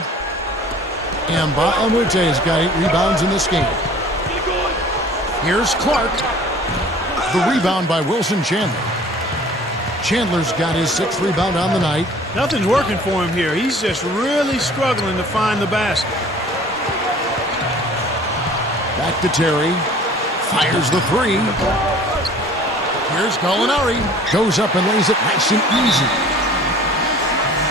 Nba2K13 has got 8 rebounds in this game. Here's Clark. The rebound by Wilson Chandler. Chandler's got his 6th rebound on the night. Nothing's working for him here. He's just really struggling to find the basket. Back to Terry. Fires the 3. Here's Gallinari. Goes up and lays it nice and easy.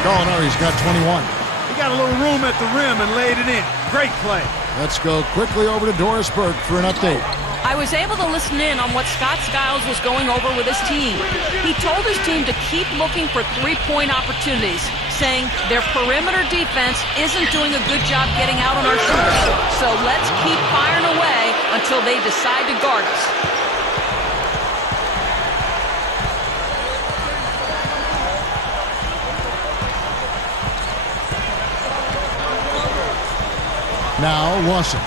Gallinari's got 21. He got a little room at the rim and laid it in. Great play. Let's go quickly over to Doris Burke for an update. I was able to listen in on what Scott Skiles was going over with his team. He told his team to keep looking for three-point opportunities, saying their perimeter defense isn't doing a good job getting out on our shooters. So let's keep firing away until they decide to guard us. Now Lawson.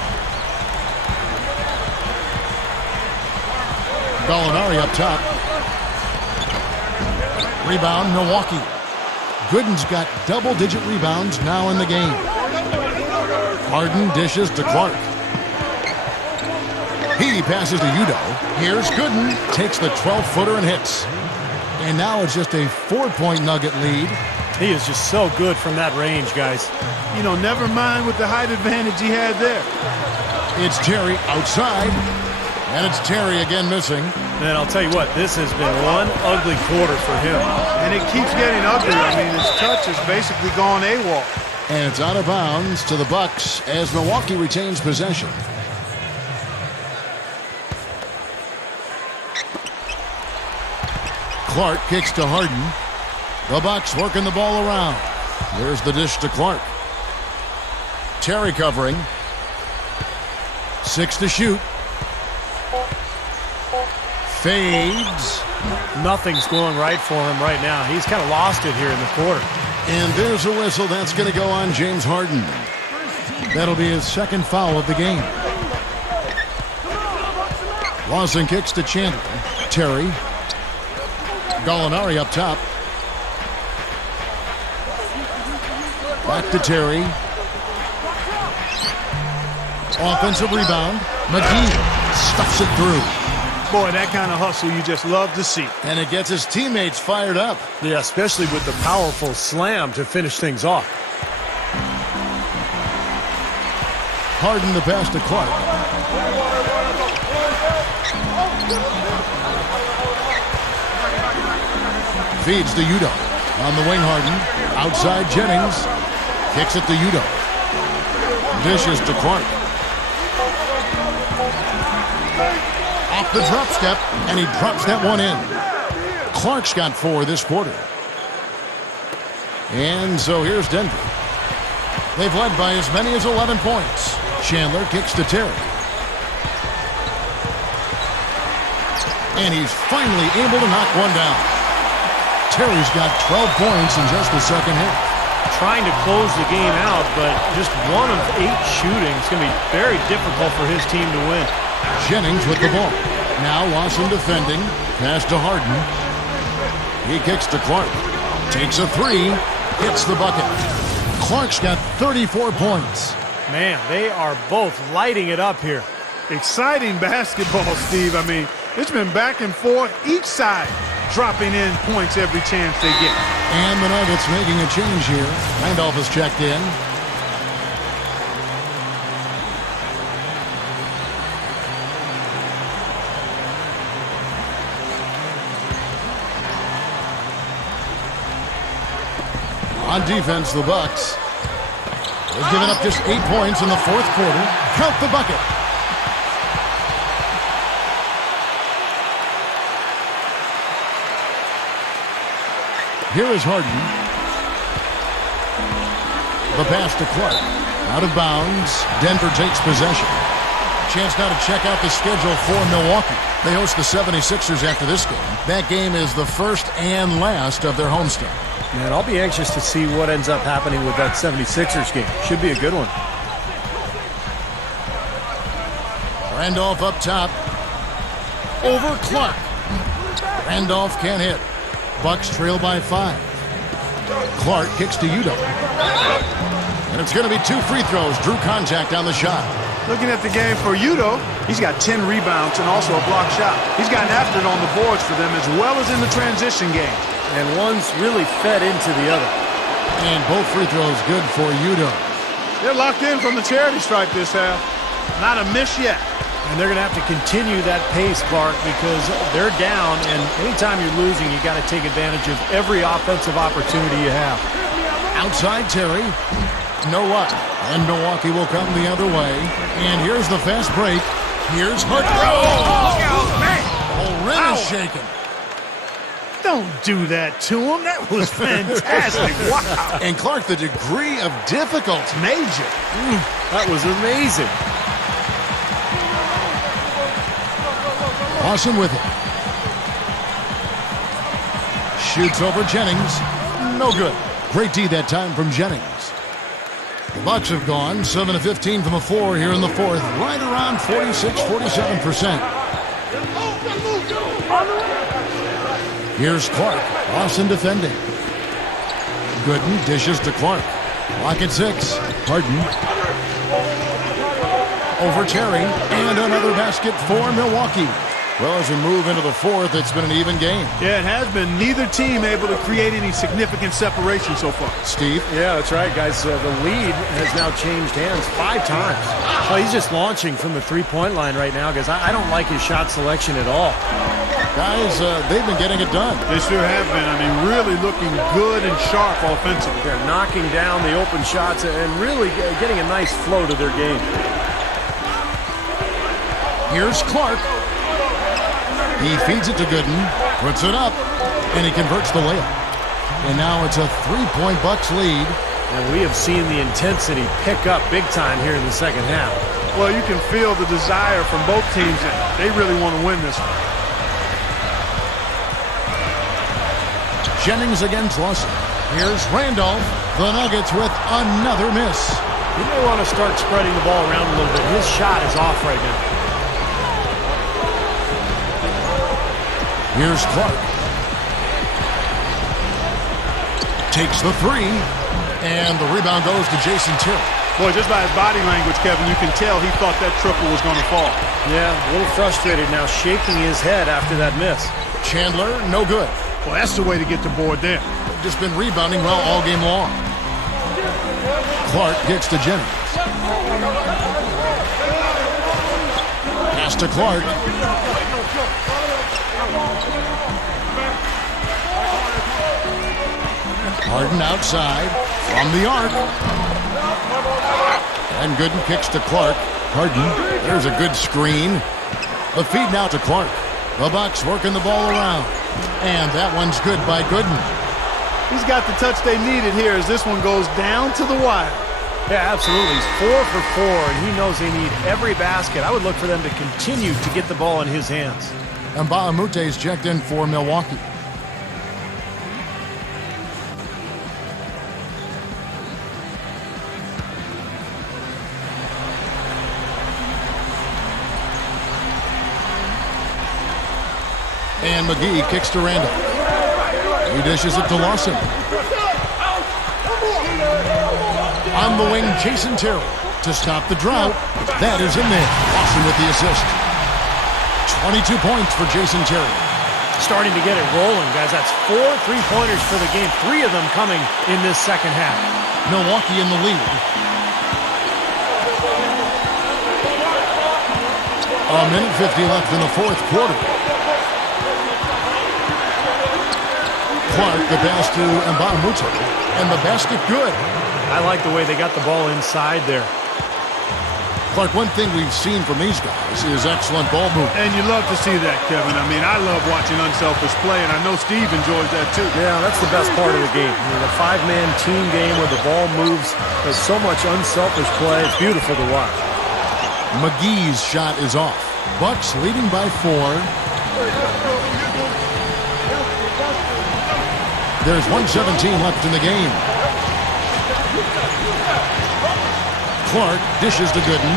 Gallinari up top. Rebound, Milwaukee. Gooden's got double-digit rebounds now in the game. Harden dishes to Clark. He passes to Udo. Here's Gooden. Takes the 12-footer and hits. And now it's just a 4-point Nugget lead. He is just so good from that range, guys. You know, never mind with the height advantage he had there. It's Terry outside. And it's Terry again missing. Man, I'll tell you what, this has been one ugly quarter for him. And it keeps getting ugly. I mean, his touch has basically gone AWOL. And it's out of bounds to the Bucks as Milwaukee retains possession. Clark kicks to Harden. The Bucks working the ball around. There's the dish to Clark. Terry covering. 6 to shoot. Fades. Nothing's going right for him right now. He's kind of lost it here in the quarter. And there's a whistle. That's going to go on James Harden. That'll be his 2nd foul of the game. Lawson kicks to Chandler. Terry. Gallinari up top. Back to Terry. Offensive rebound. McGee stuffs it through. Boy, that kind of hustle you just love to see. And it gets his teammates fired up. Yeah, especially with the powerful slam to finish things off. Harden the pass to Clark. Feeds to Udo. On the wing, Harden. Outside Jennings. Kicks it to Udo. Dishes to Clark. Off the drop step, and he drops that one in. Clark's got 4 this quarter. And so here's Denver. They've led by as many as 11 points. Chandler kicks to Terry. And he's finally able to knock one down. Terry's got 12 points in just the second half. Trying to close the game out, but just 1 of 8 shooting. It's going to be very difficult for his team to win. Jennings with the ball. Now Lawson defending. Pass to Harden. He kicks to Clark. Takes a 3. Hits the bucket. Clark's got 34 points. Man, they are both lighting it up here. Exciting basketball, Steve. I mean, it's been back and forth. Each side dropping in points every chance they get. And the Nuggets making a change here. Randolph has checked in. On defense, the Bucks. They've given up just 8 points in the 4th quarter. Count the bucket. Here is Harden. The pass to Clark. Out of bounds. Denver takes possession. Chance now to check out the schedule for Milwaukee. They host the 76ers after this game. That game is the first and last of their homestand. Man, I'll be anxious to see what ends up happening with that 76ers game. Should be a good one. Randolph up top. Over Clark. Randolph can't hit. Bucks trail by 5. Clark kicks to Udo. And it's going to be 2 free throws. Drew contact on the shot. Looking at the game for Udo, he's got 10 rebounds and also a block shot. He's gotten after it on the boards for them as well as in the transition game. And one's really fed into the other. And both free throws good for Udo. They're locked in from the charity stripe this half. Not a miss yet. And they're going to have to continue that pace, Clark, because they're down, and anytime you're losing, you got to take advantage of every offensive opportunity you have. Outside Terry. No luck. And Milwaukee will come the other way. And here's the fast break. Here's Hart. Look out, man. The whole rim is shaken. Don't do that to him. That was fantastic. Wow. And Clark, the degree of difficulty. Major. That was amazing. Lawson with it. Shoots over Jennings. No good. Great D that time from Jennings. The Bucks have gone 7 of 15 from the floor here in the fourth. Right around 46-47%. Here's Clark. Lawson defending. Gooden dishes to Clark. Lock at 6. Harden. Over Terry. And another basket for Milwaukee. Well, as we move into the fourth, it's been an even game. Yeah, it has been. Neither team able to create any significant separation so far. Steve? Yeah, that's right, guys. The lead has now changed hands 5 times. Well, he's just launching from the three-point line right now, guys. I don't like his shot selection at all. Guys, they've been getting it done. They sure have been. I mean, really looking good and sharp offensively. They're knocking down the open shots and really getting a nice flow to their game. Here's Clark. He feeds it to Gooden, puts it up, and he converts the layup. And now it's a 3-point Bucks lead. And we have seen the intensity pick up big time here in the second half. Well, you can feel the desire from both teams that they really want to win this one. Jennings against Lawson. Here's Randolph. The Nuggets with another miss. He may want to start spreading the ball around a little bit. His shot is off right now. Here's Clark. Takes the 3. And the rebound goes to Jason Terry. Boy, just by his body language, Kevin, you can tell he thought that triple was going to fall. Yeah, a little frustrated now, shaking his head after that miss. Chandler, no good. Well, that's the way to get the board there. Just been rebounding well all game long. Clark gets to Jennings. Pass to Clark. Harden outside from the arc. And Gooden kicks to Clark. Harden, there's a good screen. The feed now to Clark. The Bucks working the ball around. And that one's good by Gooden. He's got the touch they needed here as this one goes down to the wire. Yeah, absolutely. He's 4 for 4, and he knows they need every basket. I would look for them to continue to get the ball in his hands. And Mbah-a-Moute's checked in for Milwaukee. And McGee kicks to Randall. He dishes it to Lawson. On the wing, Jason Terry to stop the drought. That is in there. Lawson with the assist. 22 points for Jason Terry. Starting to get it rolling, guys. That's 4 3-pointers for the game. 3 of them coming in this second half. Milwaukee in the lead. A minute 50 left in the fourth quarter. Clark, the pass to Mbah-a-Moute, and the basket good. I like the way they got the ball inside there. Clark, one thing we've seen from these guys is excellent ball movement. And you love to see that, Kevin. I mean, I love watching unselfish play, and I know Steve enjoys that too. Yeah, that's the best part of the game. I mean, a 5-man team game where the ball moves. There's so much unselfish play. It's beautiful to watch. McGee's shot is off. Bucks leading by 4. There's 1:17 left in the game. Clark dishes to Gooden.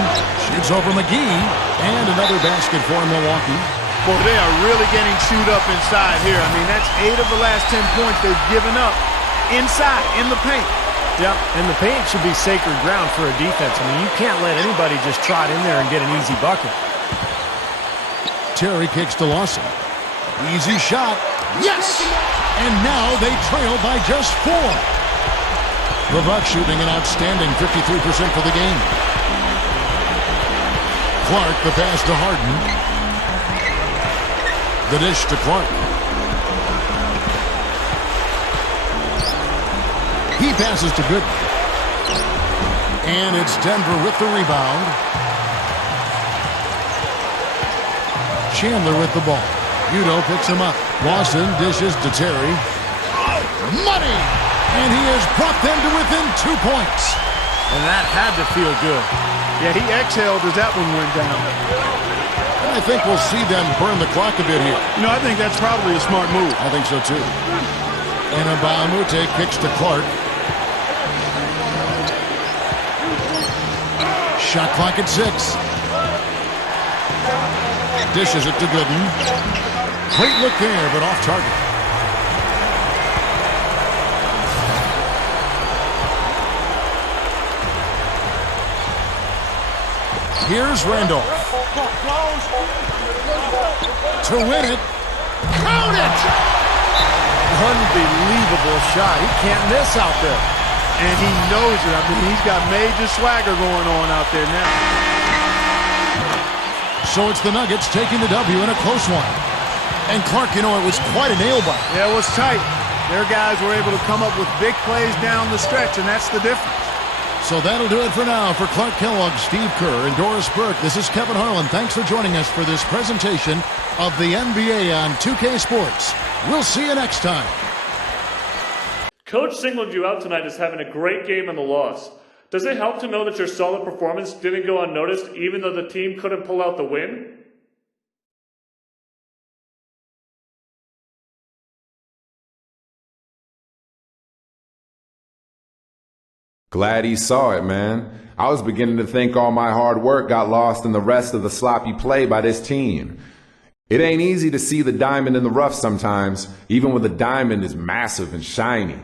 Shoots over McGee. And another basket for Milwaukee. Boy, they are really getting chewed up inside here. I mean, that's 8 of the last 10 points they've given up inside, in the paint. Yeah, and the paint should be sacred ground for a defense. I mean, you can't let anybody just trot in there and get an easy bucket. Terry kicks to Lawson. Easy shot. Yes! And now they trail by just 4. The Bucks shooting an outstanding 53% for the game. Clark, the pass to Harden. The dish to Clark. He passes to Gooden. And it's Denver with the rebound. Chandler with the ball. Udo picks him up. Lawson dishes to Terry. Money! And he has brought them to within 2 points. And that had to feel good. Yeah, he exhaled as that one went down. I think we'll see them burn the clock a bit here. You know, I think that's probably a smart move. I think so, too. And Nba2K kicks to Clark. Shot clock at 6. Dishes it to Gooden. Great look there, but off target. Here's Randolph. To win it. Count it! Unbelievable shot. He can't miss out there. And he knows it. I mean, he's got major swagger going on out there now. So it's the Nuggets taking the W in a close one. And Clark, you know, it was quite a nail-biter. Yeah, it was tight. Their guys were able to come up with big plays down the stretch, and that's the difference. So that'll do it for now. For Clark Kellogg, Steve Kerr, and Doris Burke, this is Kevin Harlan. Thanks for joining us for this presentation of the NBA on 2K Sports. We'll see you next time. Coach singled you out tonight as having a great game in the loss. Does it help to know that your solid performance didn't go unnoticed even though the team couldn't pull out the win? Glad he saw it, man. I was beginning to think all my hard work got lost in the rest of the sloppy play by this team. It ain't easy to see the diamond in the rough sometimes, even when the diamond is massive and shiny.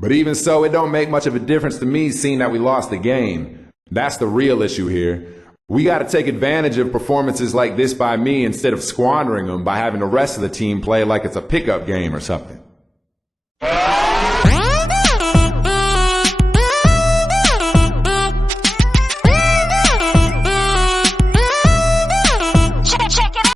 But even so, it don't make much of a difference to me seeing that we lost the game. That's the real issue here. We got to take advantage of performances like this by me instead of squandering them by having the rest of the team play like it's a pickup game or something.